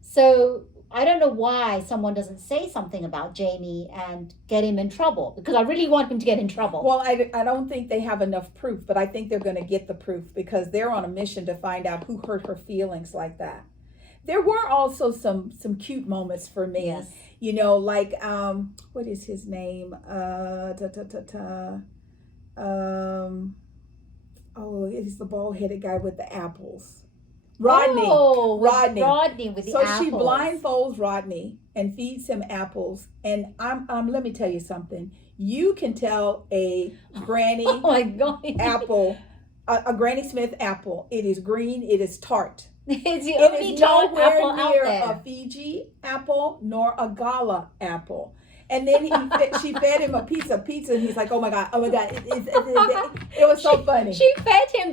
So... I don't know why someone doesn't say something about Jamie and get him in trouble, because I really want him to get in trouble. Well, I don't think they have enough proof, but I think they're going to get the proof because they're on a mission to find out who hurt her feelings like that. There were also some cute moments for me. Yes. Like, what is his name? It's the bald-headed guy with the apples. Rodney with the apples. So she blindfolds Rodney and feeds him apples. And let me tell you something. You can tell a Granny apple, a Granny Smith apple. It is green. It is tart. It's the It only is giant nowhere apple out near there. a Fiji apple nor a Gala apple. And then she fed him a piece of pizza, and he's like, "Oh my god, oh my god!" It was so funny. She fed him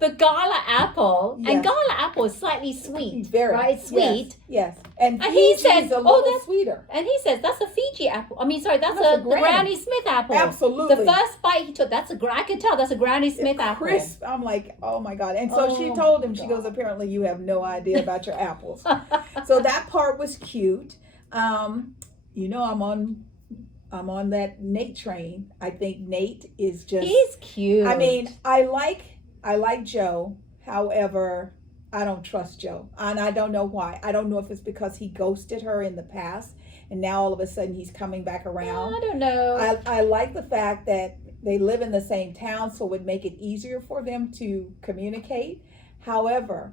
the gala apple, Yes. and gala apple is slightly sweet, Very right? It's sweet. Yes. And And he Fiji's says, a "Oh, little that's sweeter. And he says, that's a Fiji apple. I mean, sorry, that's That's a the Granny. Granny Smith apple. Absolutely. The first bite he took, I could tell that's a Granny Smith apple. Crisp. I'm like, oh my god. And so she Oh told him, my she God. goes, apparently you have no idea about your apples. So that part was cute. You know, I'm on that Nate train. I think Nate is just He's cute. I mean, I like Joe. However, I don't trust Joe. And I don't know why. I don't know if it's because he ghosted her in the past and now all of a sudden he's coming back around. I don't know. I like the fact that they live in the same town, so it would make it easier for them to communicate. However,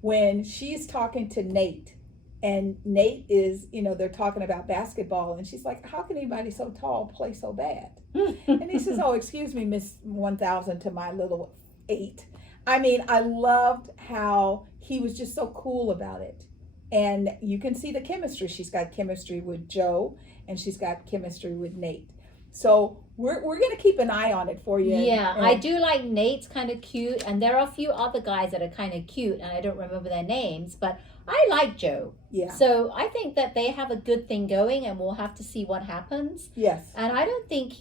when she's talking to Nate, and Nate is, they're talking about basketball, and she's like, how can anybody so tall play so bad? And he says, oh, excuse me, Miss 1000 to my little 8. I mean, I loved how he was just so cool about it. And you can see the chemistry. She's got chemistry with Joe, and she's got chemistry with Nate. So we're going to keep an eye on it for you. Yeah, And I do like Nate's kind of cute, and there are a few other guys that are kind of cute, and I don't remember their names, but I like Joe. Yeah. So I think that they have a good thing going, and we'll have to see what happens. Yes. And I don't think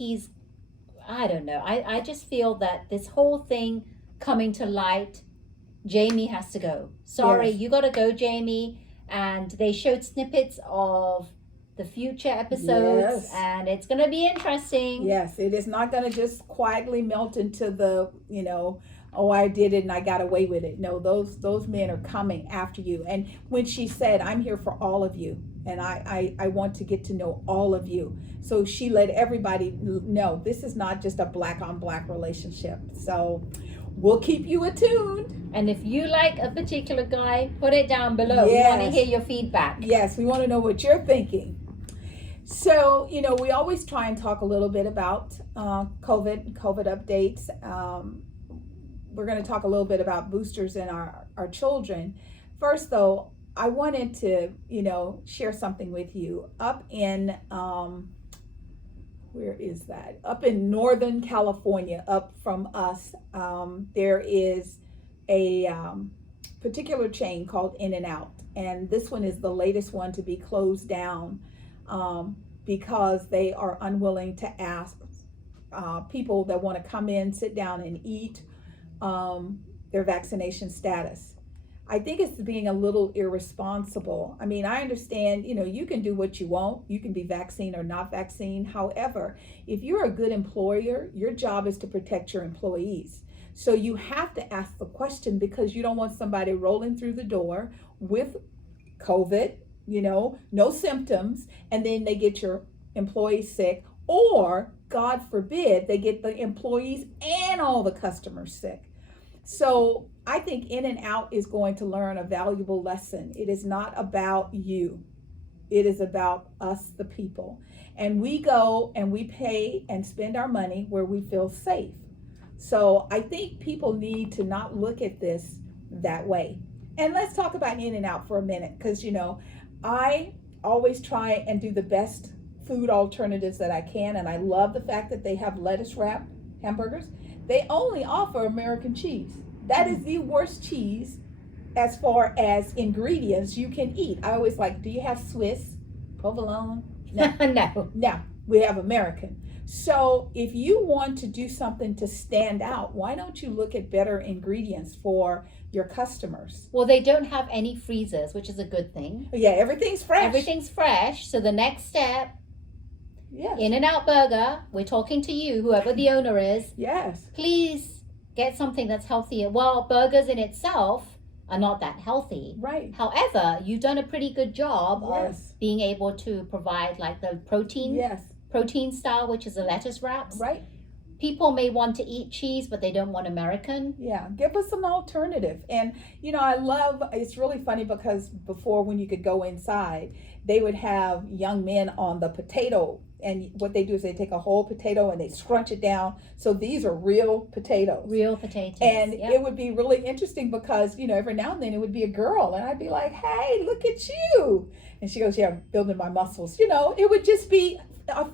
I don't know. I just feel that this whole thing coming to light, Jamie has to go. Sorry, Yes. you got to go, Jamie. And they showed snippets of the future episodes, Yes. and it's going to be interesting. Yes, it is not going to just quietly melt into the, oh, I did it and I got away with it. No, those men are coming after you. And when she said, I'm here for all of you, and I want to get to know all of you. So she let everybody know this is not just a black on black relationship. So we'll keep you attuned. And if you like a particular guy, put it down below. We Yes. want to hear your feedback. Yes, we want to know what you're thinking. So, we always try and talk a little bit about COVID updates. We're going to talk a little bit about boosters in our children. First, though, I wanted to, share something with you. Up in, where is that? Up in Northern California, up from us, there is a particular chain called In-N-Out. And this one is the latest one to be closed down because they are unwilling to ask people that want to come in, sit down and eat their vaccination status. I think it's being a little irresponsible. I mean, I understand, you can do what you want. You can be vaccine or not vaccine. However, if you're a good employer, your job is to protect your employees. So you have to ask the question because you don't want somebody rolling through the door with COVID, no symptoms, and then they get your employees sick, or God forbid, they get the employees and all the customers sick. So I think In-N-Out is going to learn a valuable lesson. It is not about you. It is about us, the people. And we go and we pay and spend our money where we feel safe. So I think people need to not look at this that way. And let's talk about In-N-Out for a minute, because, I always try and do the best food alternatives that I can. And I love the fact that they have lettuce wrap hamburgers. They only offer American cheese. That is the worst cheese as far as ingredients you can eat. I always like, do you have Swiss, provolone? No. No, we have American. So if you want to do something to stand out, why don't you look at better ingredients for your customers? Well, they don't have any freezers, which is a good thing. Yeah, everything's fresh. Everything's fresh. So the next step, Yes. In-N-Out Burger, we're talking to you, whoever the owner is. Yes. Please get something that's healthier. Well, burgers in itself are not that healthy. Right. However, you've done a pretty good job Yes. of being able to provide like the protein Yes. style, which is the lettuce wraps. Right. people may want to eat cheese, but they don't want American. Yeah, give us an alternative. And it's really funny because before, when you could go inside, they would have young men on the potato, and what they do is they take a whole potato and they scrunch it down. So these are real potatoes. Real potatoes. And yep. it would be really interesting because, every now and then it would be a girl and I'd be like, hey, look at you. And she goes, yeah, I'm building my muscles. It would just be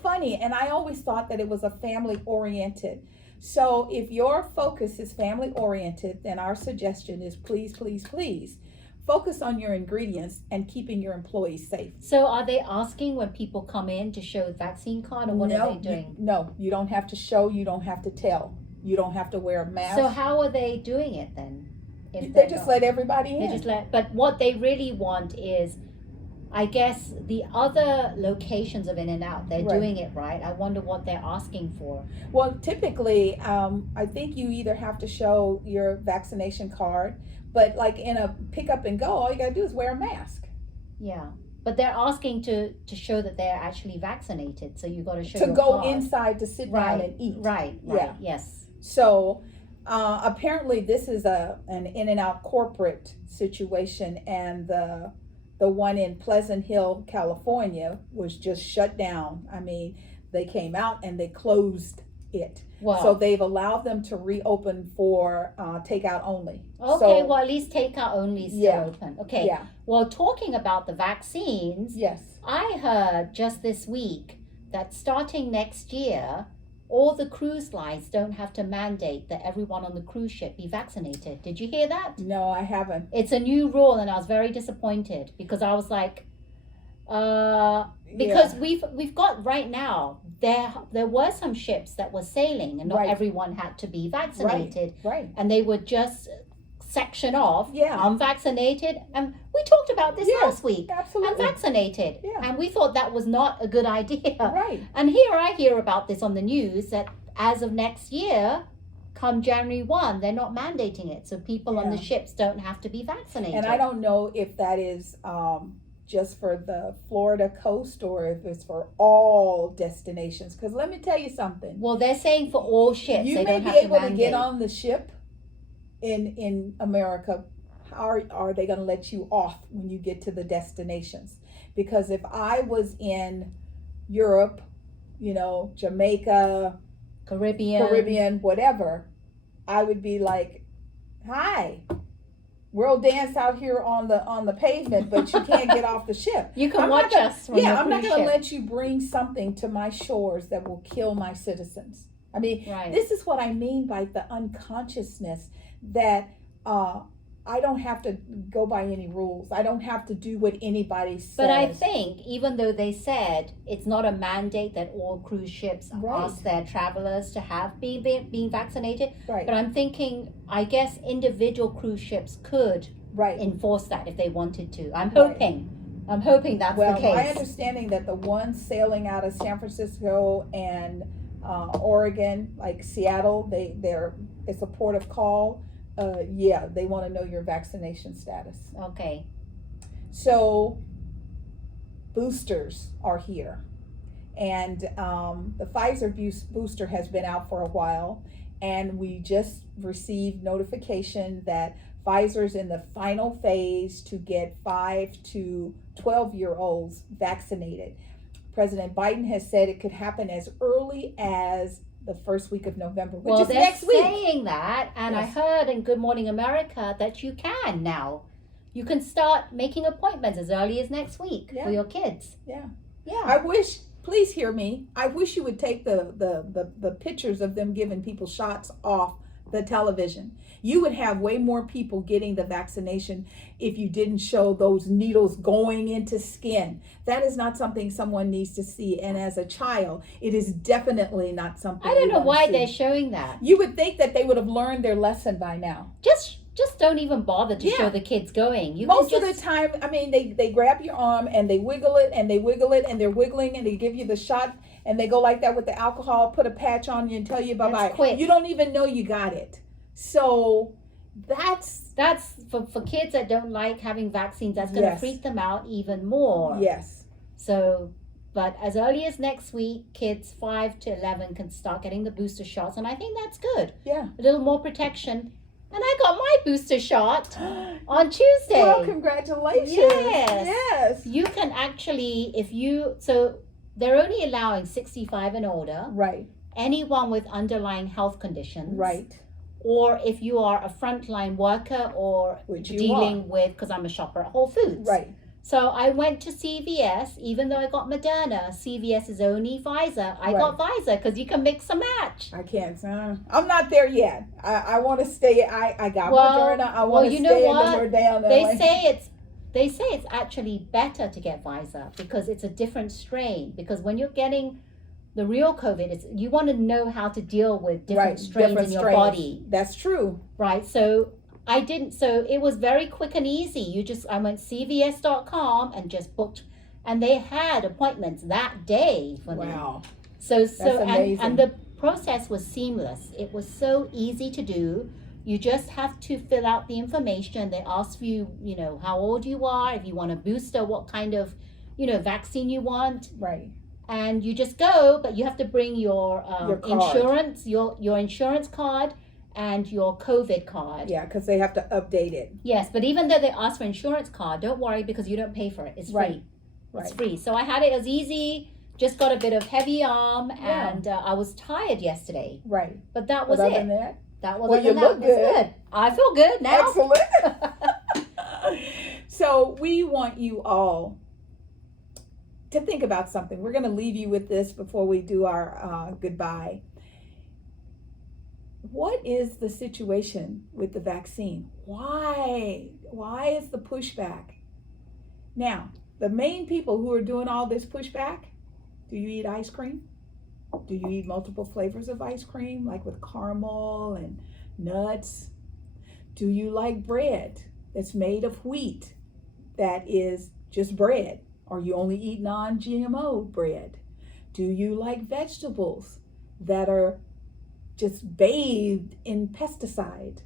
funny. And I always thought that it was a family oriented. So if your focus is family oriented, then our suggestion is please, please, please focus on your ingredients and keeping your employees safe. So are they asking when people come in to show the vaccine card, or what are they doing? No, you don't have to show, you don't have to tell. You don't have to wear a mask. So how are they doing it then? They just let everybody in. But what they really want is, I guess, the other locations of In-N-Out, they're doing it right. I wonder what they're asking for. Well, typically, I think you either have to show your vaccination card, but like in a pick up and go, all you gotta do is wear a mask. Yeah, but they're asking to show that they're actually vaccinated, so you got to show to your go card. Inside to sit down and eat. Right. Yeah. Yes. So apparently, this is an In-N-Out corporate situation, and the one in Pleasant Hill, California, was just shut down. I mean, they came out and they closed it. Wow. So they've allowed them to reopen for takeout only. Okay, so, well, at least takeout only is still open. Okay. Yeah. Well, talking about the vaccines, yes, I heard just this week that starting next year, all the cruise lines don't have to mandate that everyone on the cruise ship be vaccinated. Did you hear that? No, I haven't. It's a new rule, and I was very disappointed because I was like, because we've got right now, there were some ships that were sailing and not everyone had to be vaccinated. Right. And they would just section off Yeah. unvaccinated. And we talked about this last week. Absolutely. Unvaccinated. Yeah. And we thought that was not a good idea. Right. And here I hear about this on the news that as of next year, come January 1, they're not mandating it. So people on the ships don't have to be vaccinated. And I don't know if that is just for the Florida coast or if it's for all destinations. Because let me tell you something. Well, they're saying for all ships. You they may don't be have able to to get on the ship in America. How are they going to let you off when you get to the destinations? Because if I was in Europe, Jamaica, Caribbean, whatever, I would be like, hi, we'll dance out here on the pavement, but you can't get off the ship. You can watch us from I'm not cruise going to ship. let you bring something to my shores that will kill my citizens. I mean, Right. this is what I mean by the unconsciousness that I don't have to go by any rules. I don't have to do what anybody says. But I think, even though they said it's not a mandate that all cruise ships ask their travelers to have being vaccinated, Right. but I'm thinking, I guess individual cruise ships could enforce that if they wanted to. I'm hoping that's the case. My understanding that the ones sailing out of San Francisco and Oregon, like Seattle, it's a port of call. They want to know your vaccination status. Okay. So boosters are here, and the Pfizer booster has been out for a while, and we just received notification that Pfizer's in the final phase to get 5 to 12-year-olds vaccinated. President Biden has said it could happen as early as the first week of November, which is next week. Well, they're saying that, and I heard in Good Morning America that you can now. You can start making appointments as early as next week for your kids. Yeah. Yeah. Please hear me. I wish you would take the pictures of them giving people shots off the television. You would have way more people getting the vaccination if you didn't show those needles going into skin. That is not something someone needs to see. And as a child, it is definitely not something I don't know why see. They're showing that. You would think that they would have learned their lesson by now. Just don't even bother to show the kids going. Most of the time, I mean, they grab your arm and they wiggle it and they wiggle it and they're wiggling and they give you the shot and they go like that with the alcohol, put a patch on you and tell you bye-bye. Quick. You don't even know you got it. So that's for kids that don't like having vaccines. That's going to freak them out even more. Yes. So But as early as next week, kids 5 to 11 can start getting the booster shots. And I think that's good. Yeah. A little more protection. And I got my booster shot on Tuesday. Well, congratulations. Yes. You can actually, so they're only allowing 65 and older. Right. Anyone with underlying health conditions. Right. Or if you are a frontline worker or dealing with, because I'm a shopper at Whole Foods. Right. So I went to CVS, even though I got Moderna. CVS is only Pfizer. I got Pfizer because you can mix and match. I can't. I'm not there yet. I want to stay. I got Moderna. I want to stay in the Moderna. They say it's actually better to get Pfizer because it's a different strain. Because when you're getting the real COVID, you want to know how to deal with different strains in your body. That's true. Right. So I didn't. So it was very quick and easy. I went CVS.com and just booked, and they had appointments that day for me. Wow. So That's amazing. And the process was seamless. It was so easy to do. You just have to fill out the information. They ask you, how old you are, if you want a booster, what kind of, vaccine you want. Right. And you just go, but you have to bring your insurance, your insurance card and your COVID card. Yeah, because they have to update it. Yes, but even though they ask for insurance card, don't worry because you don't pay for it. It's free. Right. It's free. So I had it as easy. Just got a bit of heavy arm, and I was tired yesterday. Right. But that was it. That was well, you look good. I feel good now. Excellent. So we want you all to think about something. We're going to leave you with this before we do our goodbye. What is the situation with the vaccine? Why is the pushback? Now, the main people who are doing all this pushback, do you eat ice cream? Do you eat multiple flavors of ice cream, like with caramel and nuts? Do you like bread that's made of wheat that is just bread, or you only eat non-GMO bread? Do you like vegetables that are just bathed in pesticide?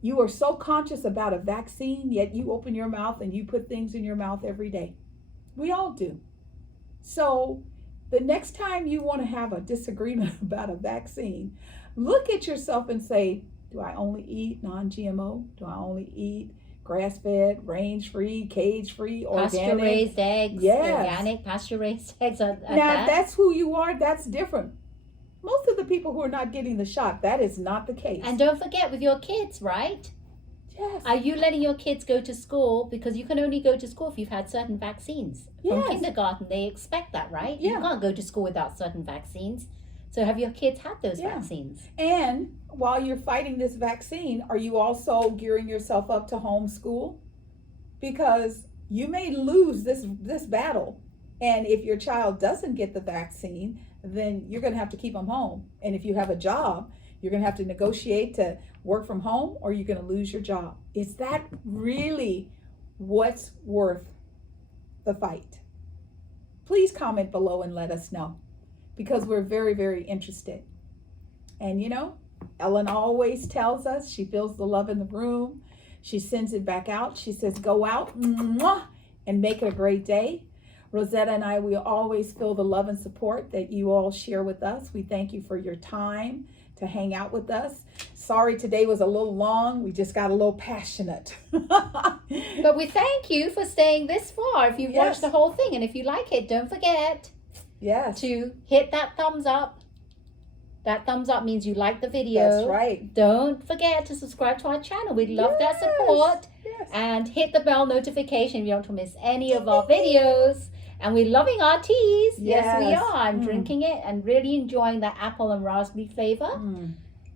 You are so conscious about a vaccine, yet you open your mouth and you put things in your mouth every day. We all do. So the next time you want to have a disagreement about a vaccine, look at yourself and say, do I only eat non-GMO? Do I only eat grass-fed, range-free, cage-free, organic? Pasture-raised eggs, organic, pasture-raised eggs. Now, if that's who you are, that's different. Most of the people who are not getting the shot, that is not the case. And don't forget with your kids, right? Yes. Are you letting your kids go to school? Because you can only go to school if you've had certain vaccines. From kindergarten, they expect that, right? Yeah. You can't go to school without certain vaccines. So have your kids had those vaccines? And while you're fighting this vaccine, are you also gearing yourself up to homeschool? Because you may lose this battle. And if your child doesn't get the vaccine, then you're going to have to keep them home. And if you have a job, you're going to have to negotiate to work from home, or you're going to lose your job. Is that really what's worth the fight? Please comment below and let us know, because we're very, very interested. And Ellen always tells us she feels the love in the room. She sends it back out. She says, go out and make it a great day. Rosetta and I, we always feel the love and support that you all share with us. We thank you for your time to hang out with us. Sorry today was a little long. We just got a little passionate. But we thank you for staying this far. If you've watched the whole thing, and if you like it, don't forget to hit that thumbs up. That thumbs up means you like the video. That's right. Don't forget to subscribe to our channel. We'd love that support. Yes. And hit the bell notification if you don't want to miss any of our videos. And we're loving our teas. Yes, we are. I'm drinking it and really enjoying the apple and raspberry flavor.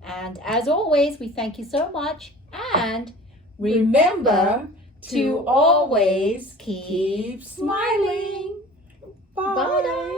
And as always, we thank you so much. And remember to always keep smiling. Bye. Bye.